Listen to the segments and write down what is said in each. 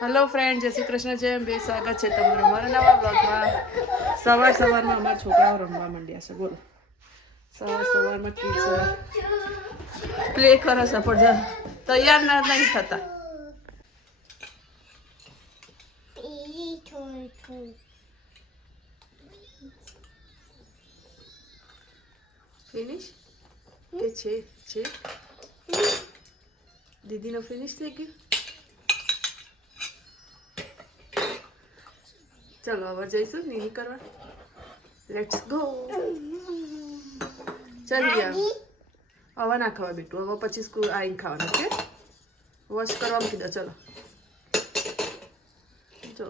Hello friend, જય શ્રી કૃષ્ણ. જેમ બે સ્વાગત છે તમારું મારા નવા બ્લોગમાં. સવારમાં અમારા છોકરાઓ રમવા માંડ્યા છે. બોલો, સવારમાં કિડ્સ પ્લે કરે છે પણ તૈયાર ના નહીં થતા. ફિનિશ કે છે દીદીનો ફિનિશ થઈ ગયું. ચલો હવે જઈશું નીની કરવા. Let's go. ચાલીએ હવે ના ખાવા બેટું, હવે પછી સ્કૂલ આવીને ખાવાનું. ઓકે, વોશ કરવા મૂકી દો. ચલો જો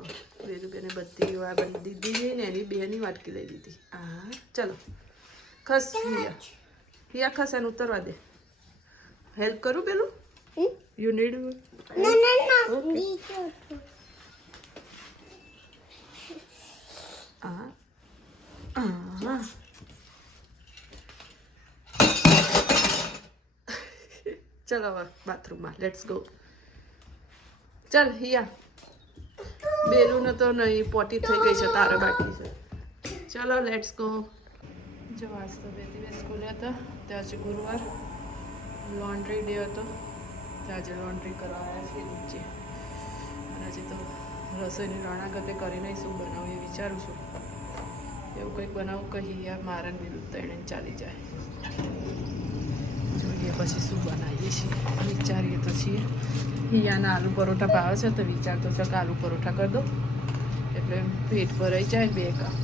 બેનું બેને બધી આ બધી દીદી ને એની બેની વાટકી લઈ દીધી. હા ચલો ખસ હિયા ખસ એને ઉતરવા દે. હેલ્પ કરું પેલું? You need? ચલો હવે બાથરૂમમાં. Let's go. ચાલ હિયા, બેલું તો નહીં, પોટી થઈ ગઈ છે, તારે બાકી છે. ચલો લેટ્સ ગો. જો આજ તો બે દિવસ સ્કૂલે હતા, ત્યાં આજે ગુરુવાર લોન્ડ્રી ડે હતો, ત્યાં આજે લોન્ડ્રી કરવા આવ્યા છીએ નીચે. અને આજે તો રસોઈની રણાગતે કરીને શું બનાવું એ વિચારું છું. એવું કંઈક બનાવું કહીએ મારા બીલું તઈને ચાલી જાય. જોઈએ પછી શું બનાવીએ છીએ, વિચારીએ તો છીએ. હિયાના આલુ પરોઠા ભાવે છે તો વિચારતો છે કે આલુ પરોઠા કરી દો એટલે પેટ ભરાઈ જાય બે કામ.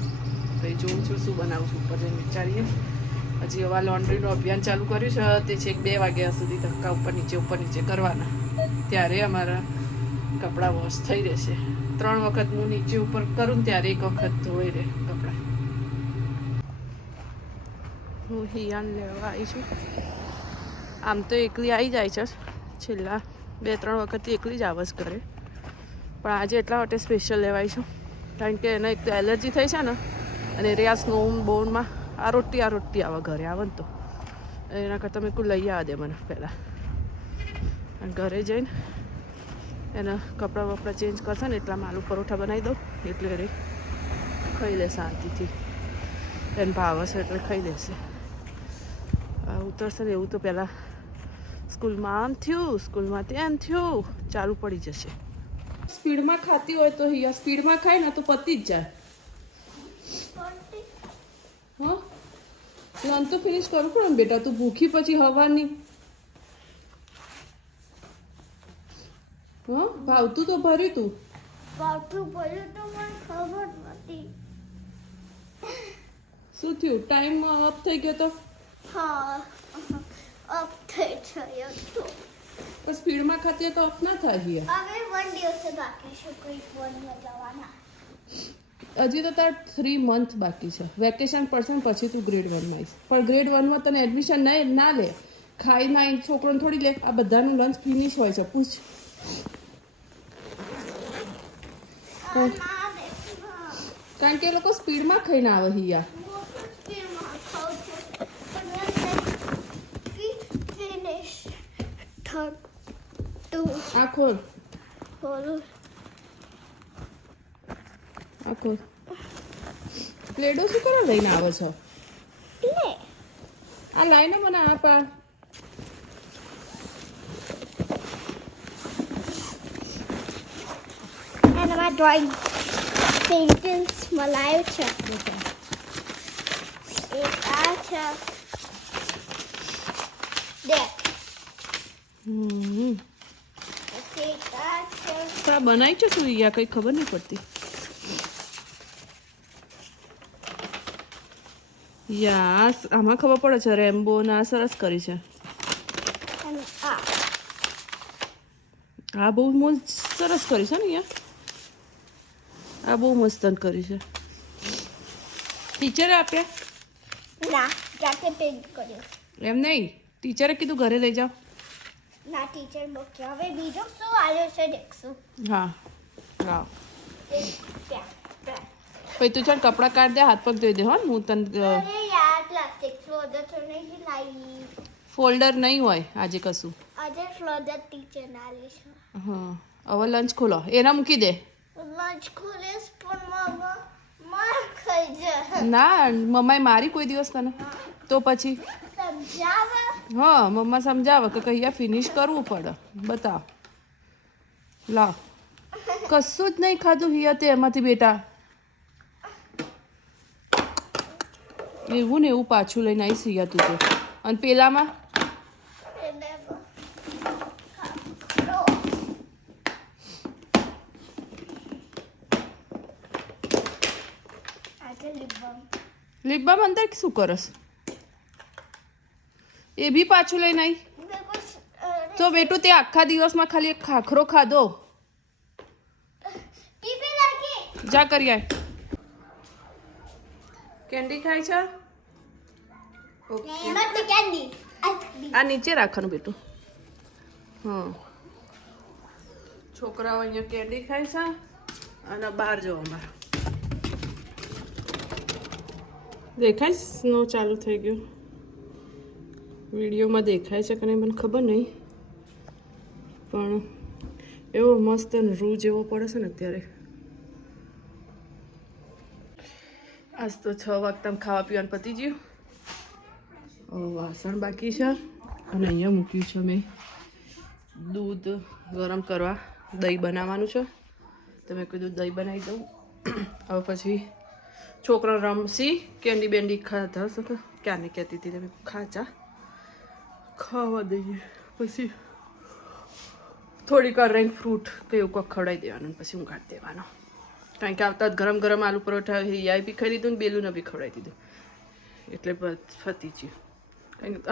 તો જોઉં છું શું બનાવું છું, ઉપર જઈને વિચારીએ. હજી હવે લોન્ડ્રીનું અભિયાન ચાલુ કર્યું છે, તે છેક 2 વાગ્યા સુધી ધક્કા ઉપર નીચે કરવાના. ત્યારે અમારા કપડાં વોશ થઈ રહેશે. 3 વખત હું નીચે ઉપર કરું ને ત્યારે 1 વખત ધોઈ રહે કપડાં. હું હિયાને લેવા આવી છું. આમ તો એકલી આવી જાય છે, છેલ્લા 2-3 વખતથી એકલી જ આવે છે ઘરે, પણ આજે એટલા માટે સ્પેશિયલ લેવાઈ છું કારણ કે એને એક તો એલર્જી થઈ છે ને, અને રહ્યા સ્નોન બોનમાં આ રોટી આવે ઘરે આવે ને તો એના કરતાં મેં કોઈ લઈ આવવા દે મને પહેલાં. અને ઘરે જઈને એના કપડાં વપડા ચેન્જ કરશે ને એટલામાં આલુ પરોઠા બનાવી દઉં એટલે રે ખાઈ લે શાંતિથી. એને ભાવે છે એટલે ખાઈ લેશે. ઉતરશે ને એવું તો પહેલાં સ્કૂલમાં આમ થયું, સ્કૂલમાં તેમ થયું, ચાલુ પડી જશે. સ્પીડમાં ખાતી હોય તો હિયા સ્પીડમાં ખાય ને તો પતી જ જાય. હા લંચ તો ફિનિશ કરું પડે ને બેટા, તું ભૂખી પછી હવાની. હા ભાવતું તો ભર્યું તું. શું થયું? ટાઈમ અપ થઈ ગયો તો? હા અપ થઈ ગયો તો. પણ સ્પીડમાં ખાતી તો અપ ના થાય હિયા. હવે 1 દિવસ બાકી છે, કોઈ 1 જવાના. હજી તો તાર 3 મંથ બાકી છે. વેકેશન પડશે ને પછી તું ગ્રેડ 1માં આવીશ. પણ ગ્રેડ 1માં તને એડમિશન ના લે, ખાઈ ના છોકરોને થોડી લે. આ બધાનું લંચ ફિનિશ હોય છે, પૂછ. કારણ કે એ લોકો સ્પીડમાં ખાઈને આવે હિયા. આખો પ્લેડો શું કરો લઈને આવે છો? આ લાઈને મને આપા. ડ્રોઈંગ પેઇન્ટિંગ્સ મલાયો છે. એક આ છે, દેખ. એક આ છે. આ બનાવી છે શું યા કંઈ ખબર નહીં પડતી. યા આમાં ખબર પડે છે, રેમ્બો ના સરસ કરી છે. અને આ બહુ સરસ કરી છે ને યા. આ બહુ મસ્ત કરી છે. ટીચરે આપ્યા? ના, જાતે પેઇન્ટ કર્યો. એમ નહીં, ટીચરે કીધું ઘરે લઈ જાઓ. ના, ટીચર બોલ્યા હવે બીજો શું આવ્યો છે દેખશું. હા લાવ. ત્યાં પછી તું ચાલ કપડાં કાઢ દે, હાથ પગ ધોઈ દે. હો હું તને અરે યાર પ્લાસ્ટિક ફ્લોઝર તો નહીં લાવી. ફોલ્ડર નહીં હોય આજે કશું. આજે ફ્લોઝર ટીચર ના લે છે. હા હવે લંચ ખોલો એના મૂકી દે. લંચ ખોલીશ પણ મમ્મા માર ખાઈ જાય. ના મમ્માએ મારી કોઈ દિવસ તને તો પછી સમજાવે. હા મમ્મા સમજાવે કે કહીયા ફિનિશ કરવું પડે. બતાવ લાવ કશું જ નહીં ખાધું હિયા તે એમાંથી બેટા. એવું ને એવું પાછું લઈને આવીશ હિયા તું તો. અને પેલામાં લિપ બામ અંદર શું કરસ એ બી પાછું લઈને આવી. તો બેટું તે આખા દિવસમાં ખાલી એક ખાખરો ખાધો. જા કરી આય. કેન્ડી ખાય છે. આ નીચે રાખવાનું બેટું. હા છોકરાઓ અહીંયા કેન્ડી ખાય છે અને બહાર જવો અમારે દેખાય સ્નો ચાલુ થઈ ગયો. વિડીયોમાં દેખાય છે કે નહીં મને ખબર નહીં પણ એવો મસ્ત રૂ જેવો પડે છે ને અત્યારે. આજ તો 6 વાગતા ખાવા પીવાનું પતી ગયું. વાસણ બાકી છે અને અહીંયા મૂક્યું છે મેં દૂધ ગરમ કરવા. દહીં બનાવવાનું છે તો મેં કીધું દહીં બનાવી દઉં. હવે પછી છોકરા રમસી કેન્ડી બેન્ડી ખાતા હશે કે ક્યાંને કહેતી હતી તમે ખાચા ખાવા દઈએ. પછી થોડીક વાર રહીને ફ્રૂટ કે એવું કંઈક ખવડાવી દેવાનું પછી હું કાઢી દેવાનો. કારણ કે આવતા ગરમ ગરમ આલુ પરોઠા હિયાએ બી ખાઈ લીધું ને બેલુને બી ખવડાવી દીધું એટલે ફતી ગયું.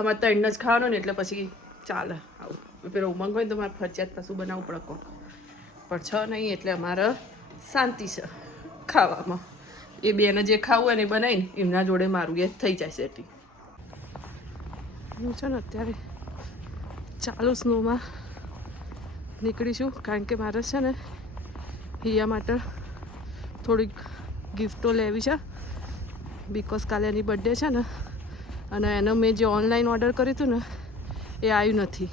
અમારે ત્રણ જ ખાવાનું ને એટલે પછી ચાલે. આવું પેલો ઉમંગ હોય ને તો મારે ફરજિયાત પાછું બનાવવું પડે કોણ પણ 6 નહીં એટલે અમારે શાંતિ છે ખાવામાં. એ બેને જે ખાવું હોય ને એ બનાવીને એમના જોડે મારું એ થઈ જાય સેટિંગ. હું છે ને અત્યારે ચાલુ સ્નોમાં નીકળીશું કારણ કે મારે છે ને હિયા માટે થોડીક ગિફ્ટો લેવી છે બિકોઝ કાલે એની બર્થડે છે ને અને એનો મેં જે ઓનલાઈન ઓર્ડર કર્યું હતું ને એ આવ્યું નથી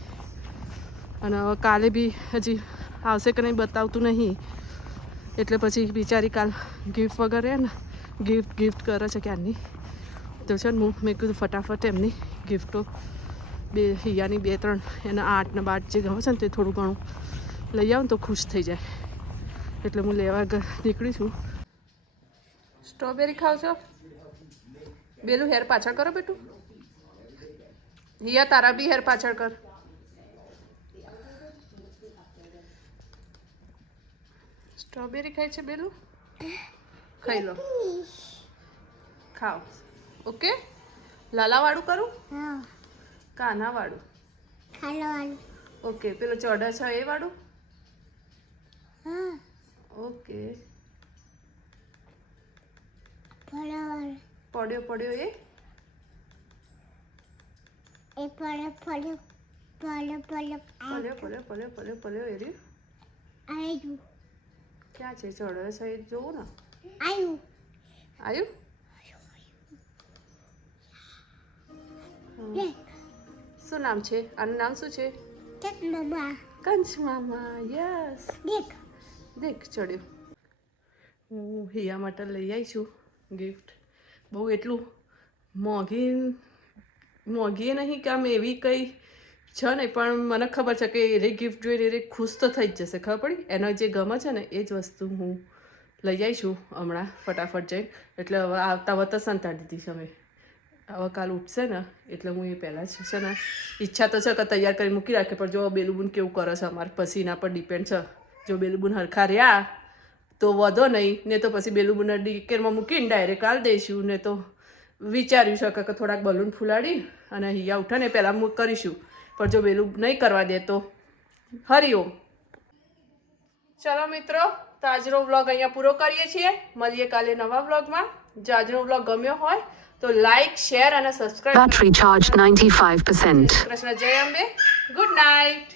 અને હવે કાલે બી હજી આવશે કે નહીં બતાવતું નહીં એટલે પછી બિચારી કાલ ગિફ્ટ વગર ને ગિફ્ટ કરે છે ક્યારની તો છે ને મેં કીધું ફટાફટ એમની ગિફ્ટો બે હિયાની 2-3 એના 8 ને 12 જે ગમે છે ને તે થોડું ઘણું લઈ આવું તો ખુશ થઈ જાય એટલે હું લેવા નીકળી છું. સ્ટ્રોબેરી ખાવ છો બેલું હેર પાછળ કરો બેટું. હિયા તારા બી હેર પાછળ કર. સ્ટ્રોબેરી ખાય છે બેલું ખાઈ લો ખાઓ. ઓકે લાલાવાળું કરું કાનાવાળું ઓકે પેલો ચોડા છે એ વાળું ઓકે પડ્યો પડ્યો એ પડ્યો એ રહ્યું ક્યાં છે ચોડા છે એ જોવું ને આવ્યું શું નામ છે આનું નામ શું છે કંચ મામા. યસ દેખ ચડ્યું. હું હિયા માટે લઈ આવી છું ગિફ્ટ. બહુ એટલું મોંઘી નહીં કે આમ એવી કંઈ છે નહીં પણ મને ખબર છે કે એ ગિફ્ટ જોઈને એ ખુશ તો થઈ જ જશે. ખબર પડી એનો જે ગમે છે ને એ જ વસ્તુ હું લઈ આવીશું હમણાં ફટાફટ જઈને. એટલે હવે આવતા વખતે સંતાડી દીધી છે અમે. હવે કાલ ઉઠશે ને એટલે હું એ પહેલાં જ છે ને ઈચ્છા તો છે કે તૈયાર કરી મૂકી રાખે પણ જો બેલુબુન કેવું કરે છે અમારે પછી એના પર ડિપેન્ડ છે. જો બેલુબુન હરખા રહ્યા તો વધો નહીં ને તો પછી બેલુબુનને ડીકેરમાં મૂકીને ડાયરેક્ટ હાલ દઈશું ને તો વિચાર્યું છે કે થોડાક બલૂન ફૂલાડી અને હિયા ઉઠે ને પહેલાં કરીશું પણ જો બેલું નહીં કરવા દે તો હરિઓમ. ચલો મિત્રો તો આજનો વ્લોગ અહીંયા પૂરો કરીએ છીએ. મળીએ કાલે નવા વ્લોગમાં. જો આજનો વ્લોગ ગમ્યો હોય તો લાઈક શેર અને સબસ્ક્રાઇબ. Battery charged 95%. કૃષ્ણ જય અંબે. Good night.